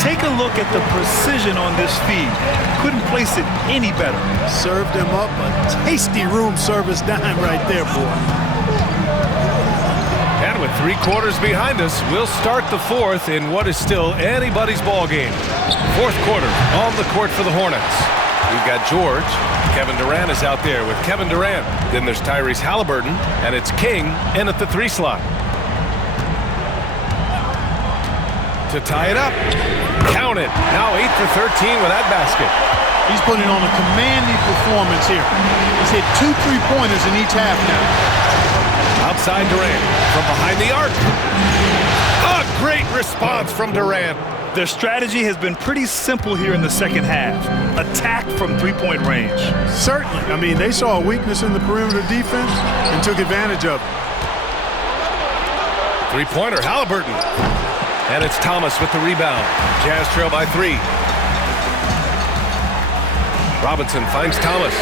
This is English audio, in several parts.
Take a look at the precision on this feed. Couldn't place it any better. Served him up a tasty room service dime right there, boy. And with 3 quarters behind us, we'll start the fourth in what is still anybody's ball game. Fourth quarter on the court for the Hornets. We've got George. Kevin Durant is out there with Kevin Durant. Then there's Tyrese Halliburton, and it's King in at the 3 slot. To tie it up. Count it. Now 8 for 13 with that basket. He's putting on a commanding performance here. He's hit 2 3-pointers in each half now. Outside Durant from behind the arc. A great response from Durant. Their strategy has been pretty simple here in the second half. Attack from 3-point range. Certainly. I mean, they saw a weakness in the perimeter defense and took advantage of it. 3-pointer, Halliburton. And it's Thomas with the rebound. Jazz trail by 3. Robinson finds Thomas.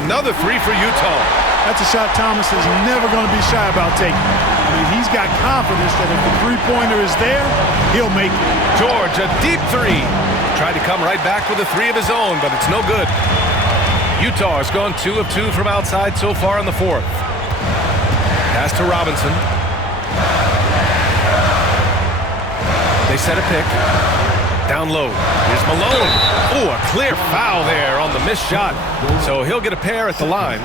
Another 3 for Utah. That's a shot Thomas is never going to be shy about taking. I mean, he's got confidence that if the 3-pointer is there, he'll make it. George, a deep 3. Tried to come right back with a 3 of his own, but it's no good. Utah has gone 2 of 2 from outside so far in the fourth. Pass to Robinson. They set a pick. Down low. Here's Malone. Oh, a clear foul there on the missed shot. So he'll get a pair at the line.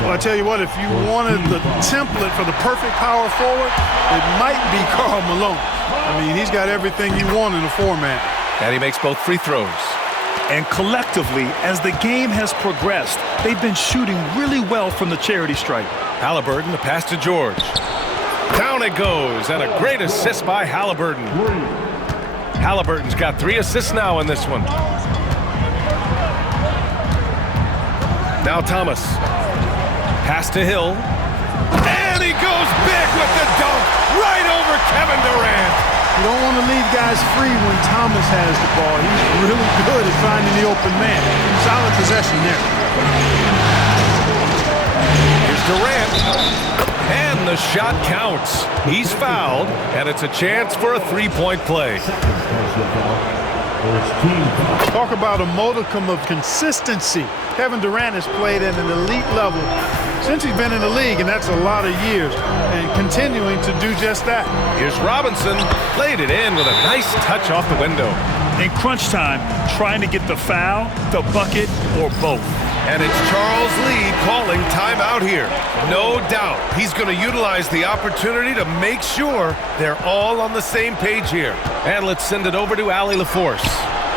Well, I tell you what, if you wanted the template for the perfect power forward, it might be Karl Malone. I mean, he's got everything you want in a format. And he makes both free throws. And collectively, as the game has progressed, they've been shooting really well from the charity stripe. Halliburton, the pass to George. Down it goes, and a great assist by Halliburton. Halliburton's got 3 assists now in this one. Now Thomas. Pass to Hill. And he goes big with the dunk right over Kevin Durant. You don't want to leave guys free when Thomas has the ball. He's really good at finding the open man. Solid possession there. Here's Durant. And the shot counts. He's fouled, and it's a chance for a 3-point play. Talk about a modicum of consistency. Kevin Durant has played at an elite level since he's been in the league, and that's a lot of years, and continuing to do just that. Here's Robinson. Laid it in with a nice touch off the window. In crunch time, trying to get the foul, the bucket, or both. And it's Charles Lee calling timeout here. No doubt he's going to utilize the opportunity to make sure they're all on the same page here. And let's send it over to Allie LaForce.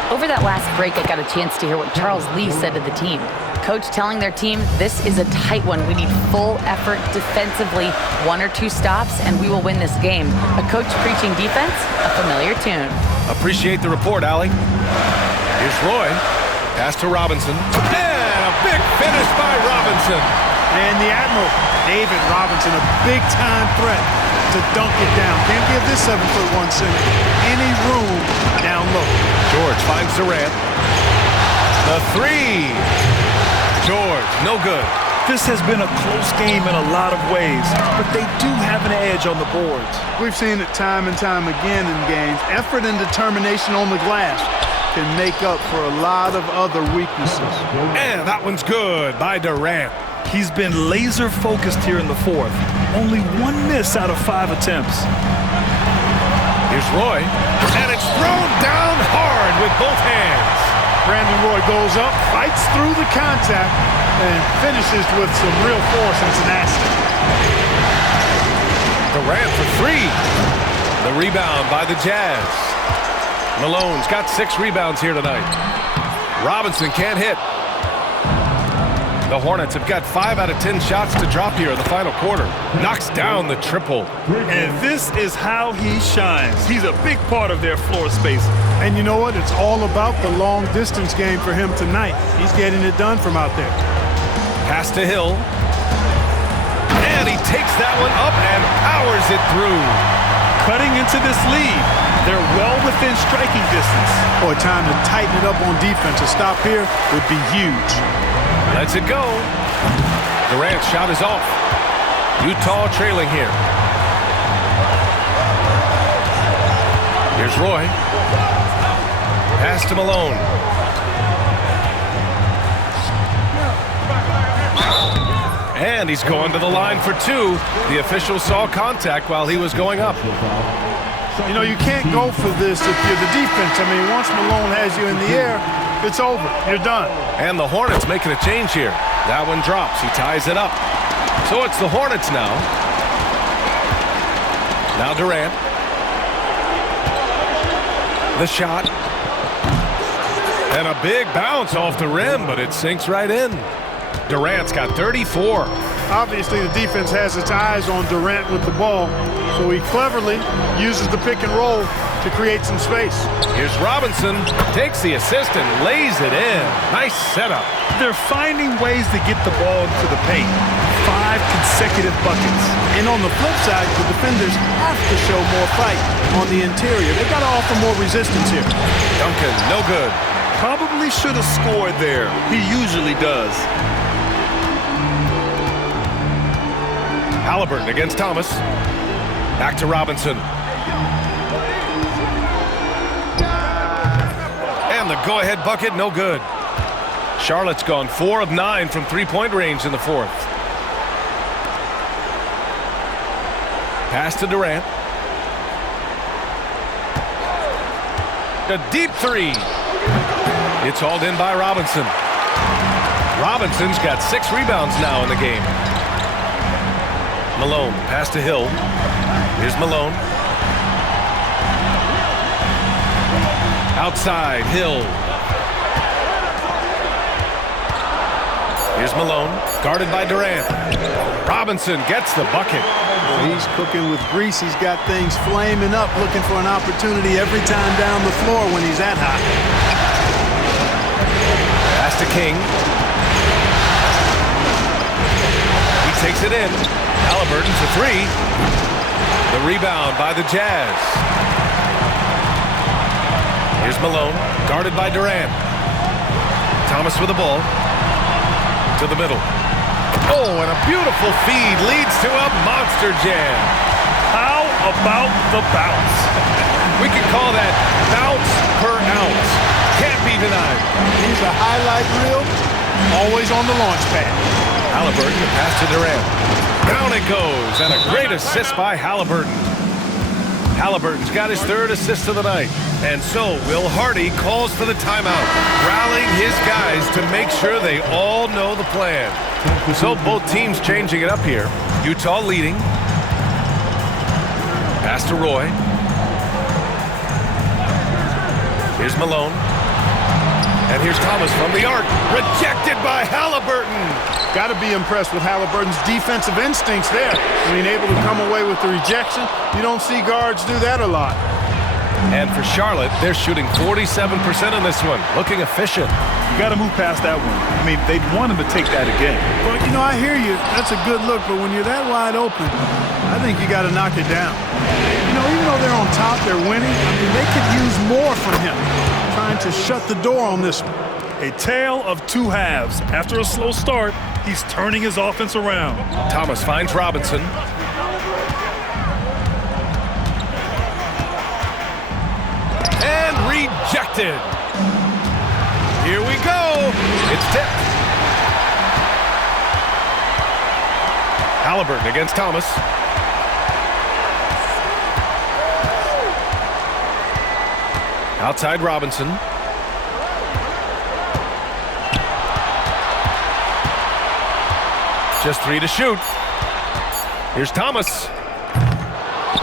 Over that last break, I got a chance to hear what Charles Lee said to the team. Coach telling their team, this is a tight one. We need full effort defensively, 1 or 2 stops, and we will win this game. A coach preaching defense, a familiar tune. Appreciate the report, Allie. Here's Roy. Pass to Robinson. And a big finish by Robinson. And the Admiral, David Robinson, a big-time threat to dunk it down. Can't give this 7'1" center any room down low. George finds Durant. The 3. George, no good. This has been a close game in a lot of ways, but they do have an edge on the boards. We've seen it time and time again in games. Effort and determination on the glass can make up for a lot of other weaknesses. And that one's good by Durant. He's been laser focused here in the fourth. Only 1 miss out of 5 attempts. Here's Roy. And it's thrown down hard with both hands. Brandon Roy goes up, fights through the contact, and finishes with some real force and tenacity. Durant for 3. The rebound by the Jazz. Malone's got 6 rebounds here tonight. Robinson can't hit. The Hornets have got 5 out of 10 shots to drop here in the final quarter. Knocks down the triple. And this is how he shines. He's a big part of their floor space. And you know what? It's all about the long distance game for him tonight. He's getting it done from out there. Pass to Hill. And he takes that one up and powers it through. Cutting into this lead. They're well within striking distance. Boy, time to tighten it up on defense. A stop here would be huge. Lets it go. Durant's shot is off. Utah trailing here. Here's Roy. Pass to Malone. And he's going to the line for two. The official saw contact while he was going up. You know, you can't go for this if you're the defense. I mean, once Malone has you in the air, it's over. You're done. And the Hornets making a change here. That one drops. He ties it up. So it's the Hornets now. Now Durant. The shot. And a big bounce off the rim, but it sinks right in. Durant's got 34. Obviously, the defense has its eyes on Durant with the ball, so he cleverly uses the pick and roll to create some space. Here's Robinson, takes the assist and lays it in. Nice setup. They're finding ways to get the ball into the paint. 5 consecutive buckets. And on the flip side, the defenders have to show more fight on the interior. They've got to offer more resistance here. Duncan, no good. Probably should have scored there. He usually does. Halliburton against Thomas. Back to Robinson. And the go-ahead bucket, no good. Charlotte's gone 4 of 9 from three-point range in the fourth. Pass to Durant. A deep three. It's hauled in by Robinson. Robinson's got 6 rebounds now in the game. Malone, pass to Hill. Here's Malone. Outside, Hill. Here's Malone, guarded by Durant. Robinson gets the bucket. He's cooking with grease. He's got things flaming up, looking for an opportunity every time down the floor when he's that hot. Pass to King. He takes it in. Halliburton for 3. The rebound by the Jazz. Here's Malone, guarded by Durant. Thomas with the ball. To the middle. Oh, and a beautiful feed leads to a monster jam. How about the bounce? We could call that bounce per ounce. Can't be denied. He's a highlight reel, always on the launch pad. Halliburton, the pass to Durant. Down it goes, and a great assist by Halliburton. Halliburton's got his 3rd assist of the night. And so Will Hardy calls for the timeout, rallying his guys to make sure they all know the plan. So both teams changing it up here. Utah leading. Pass to Roy. Here's Malone. And here's Thomas from the arc. Rejected by Halliburton. Got to be impressed with Halliburton's defensive instincts there. I mean, able to come away with the rejection. You don't see guards do that a lot. And for Charlotte, they're shooting 47% in this one. Looking efficient. You got to move past that one. I mean, they'd want him to take that again. Well, you know, I hear you. That's a good look, but when you're that wide open, I think you got to knock it down. You know, even though they're on top, they're winning. I mean, they could use more from him. Trying to shut the door on this one. A tale of 2 halves. After a slow start, he's turning his offense around. Thomas finds Robinson. And rejected. Here we go. It's tipped. Halliburton against Thomas. Outside Robinson. Just 3 to shoot. Here's Thomas.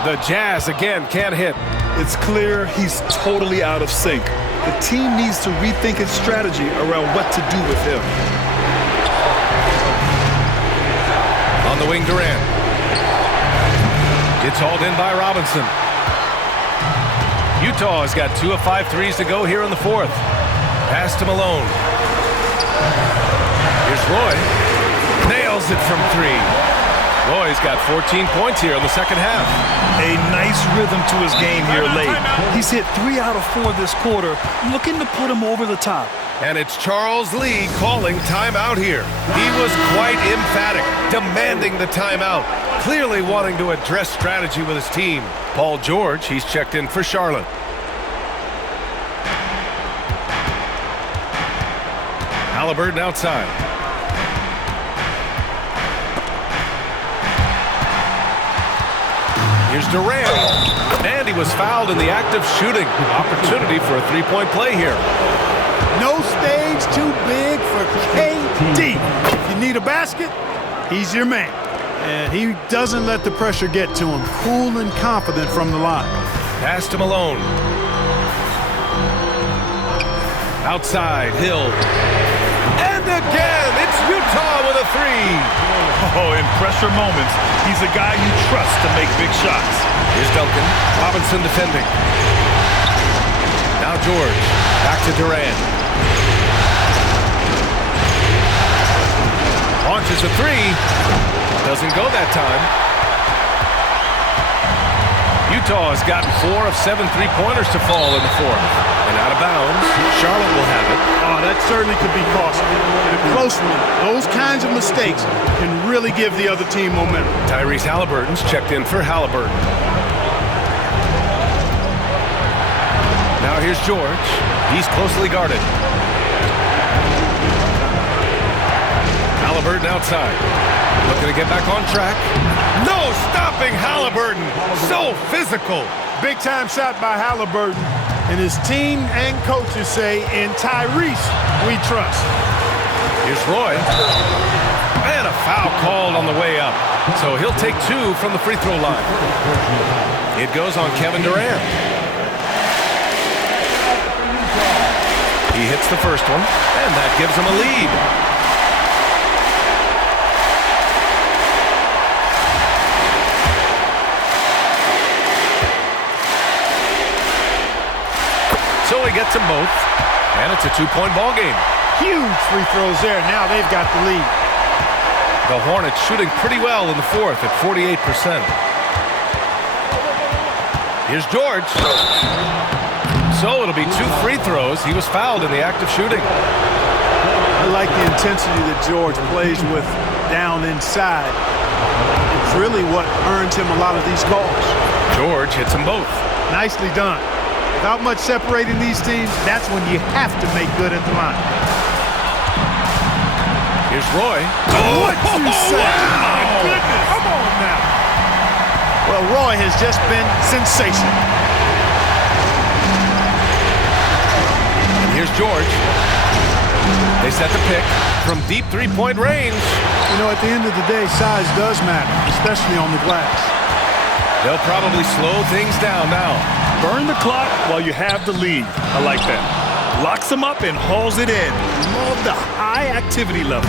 The Jazz again can't hit. It's clear he's totally out of sync. The team needs to rethink its strategy around what to do with him. On the wing, Durant. It's hauled in by Robinson. Utah has got 2 of 5 threes to go here in the fourth. Pass to Malone. Here's Roy. Nails it from 3. Roy's got 14 points here in the second half. A nice rhythm to his game here late. He's hit 3 out of 4 this quarter, looking to put him over the top. And it's Charles Lee calling timeout here. He was quite emphatic, demanding the timeout, clearly wanting to address strategy with his team. Paul George, he's checked in for Charlotte. Halliburton outside. Here's Durant, and he was fouled in the act of shooting. Opportunity for a three-point play here. No stage too big for KD. If you need a basket, he's your man. And he doesn't let the pressure get to him. Cool and confident from the line. Pass to Malone. Outside, Hill. And again, it's Utah with a three. Oh, in pressure moments, he's a guy you trust to make big shots. Here's Duncan. Robinson defending. Now George. Back to Durant. Launches a three. Doesn't go that time. Utah has gotten 4 of 7 three-pointers to fall in the fourth. And out of bounds, Charlotte will have it. Oh, that certainly could be costly. In a close one, those kinds of mistakes can really give the other team momentum. Tyrese Halliburton's checked in for Halliburton. Now here's George. He's closely guarded. Halliburton outside. Looking to get back on track. No stopping Halliburton. So physical. Big-time shot by Halliburton. And his team and coaches say, in Tyrese, we trust. Here's Roy. And a foul called on the way up. So he'll take 2 from the free throw line. It goes on Kevin Durant. He hits the first one, and that gives him a lead. So he gets them both, and it's a 2-point ball game. Huge free throws there. Now they've got the lead. The Hornets shooting pretty well in the fourth at 48%. Here's George. So it'll be 2 free throws. He was fouled in the act of shooting. I like the intensity that George plays with down inside. It's really what earns him a lot of these calls. George hits them both. Nicely done. Without much separating these teams, that's when you have to make good at the line. Here's Roy. What you say? My goodness. Come on now. Well, Roy has just been sensational. And here's George. They set the pick from deep three-point range. You know, at the end of the day, size does matter, especially on the glass. They'll probably slow things down now. Burn the clock while you have the lead. I like that. Locks him up and hauls it in. Love the high activity level.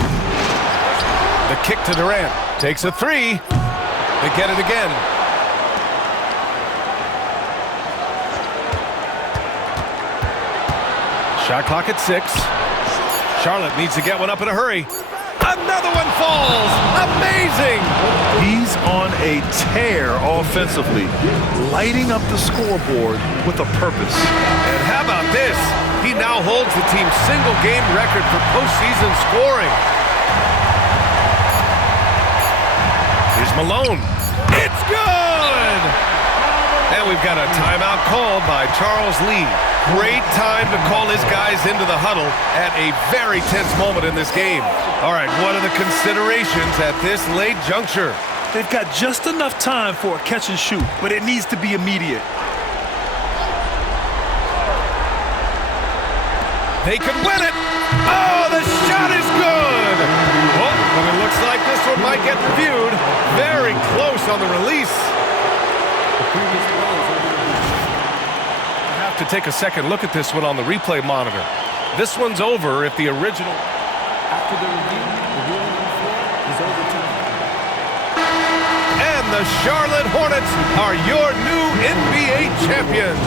The kick to Durant. Takes a three. They get it again. Shot clock at 6. Charlotte needs to get one up in a hurry. Another one falls. Amazing. He's on a tear offensively, lighting up the scoreboard with a purpose. And how about this? He now holds the team's single-game record for postseason scoring. Here's Malone. It's good! And we've got a timeout called by Charles Lee. Great time to call his guys into the huddle at a very tense moment in this game. All right, what are the considerations at this late juncture? They've got just enough time for a catch and shoot, but it needs to be immediate. They could win it. Oh, the shot is good. Oh, but it looks like this one might get reviewed. Very close on the release. I have to take a second look at this one on the replay monitor. This one's over if the original... After the review, the ruling on the floor is overturned. And the Charlotte Hornets are your new NBA champions.